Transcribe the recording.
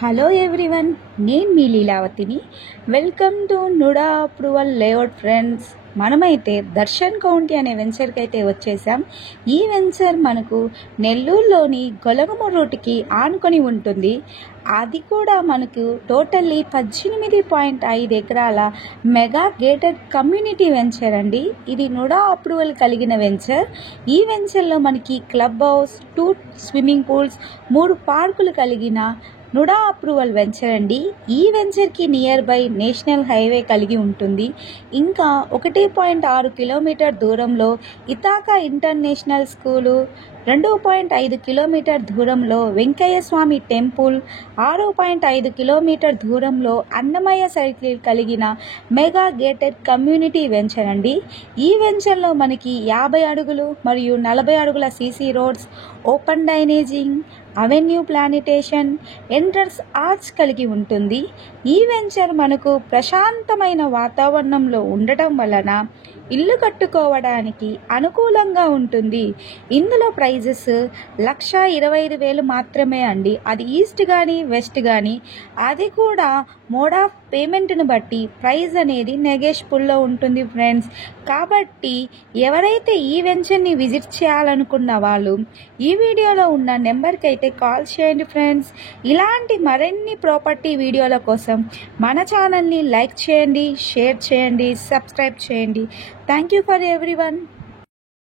Hello everyone, నేను మీ లీలావతిని. Welcome to NUDA approval layout friends. మనమైతే దర్శన్ కౌంటీ అనే వెంచర్కి అయితే వచ్చేసాం. ఈ వెంచర్ మనకు నెల్లూరులోని గొలగము రూట్కి ఆనుకొని ఉంటుంది. అది కూడా మనకు టోటల్లీ 18.5 ఎకరాల మెగా గేటెడ్ కమ్యూనిటీ వెంచర్ అండి. ఇది నుడా అప్రూవల్ కలిగిన వెంచర్. ఈ వెంచర్లో మనకి క్లబ్ హౌస్, 2 స్విమ్మింగ్ పూల్స్, 3 పార్కులు కలిగిన నుడా అప్రూవల్ వెంచర్ అండి. ఈ వెంచర్కి నియర్ బై నేషనల్ హైవే కలిగి ఉంటుంది. ఇంకా 1.6 కిలోమీటర్ దూరంలో ఇతాకా ఇంటర్నేషనల్ స్కూలు, 2.5 కిలోమీటర్ దూరంలో వెంకయ్య స్వామి టెంపుల్, 6.5 కిలోమీటర్ దూరంలో అన్నమయ్య సర్కిల్ కలిగిన మెగా గేటెడ్ కమ్యూనిటీ వెంచర్ అండి. ఈ వెంచర్లో మనకి 50 అడుగులు మరియు 40 అడుగుల CC roads, open drainaging, avenue plantation, entrance arch కలిగి ఉంటుంది. ఈ వెంచర్ మనకు ప్రశాంతమైన వాతావరణంలో ఉండటం వలన ఇల్లు కట్టుకోవడానికి అనుకూలంగా ఉంటుంది. ఇందులో ప్రైజెస్ 1,25,000 మాత్రమే అండి. అది ఈస్ట్ కానీ వెస్ట్ కానీ, అది కూడా మోడ్ ఆఫ్ పేమెంట్ని బట్టి ప్రైస్ అనేది నెగోషియబుల్లో ఉంటుంది ఫ్రెండ్స్. కాబట్టి ఎవరైతే ఈ వెంచర్ని విజిట్ చేయాలనుకున్న వాళ్ళు ఈ వీడియోలో ఉన్న నెంబర్కి అయితే కాల్ చేయండి ఫ్రెండ్స్. ఇలాంటి మరిన్ని ప్రాపర్టీ వీడియోల కోసం మన ఛానల్ని లైక్ చేయండి, షేర్ చేయండి, సబ్స్క్రైబ్ చేయండి. Thank you for everyone.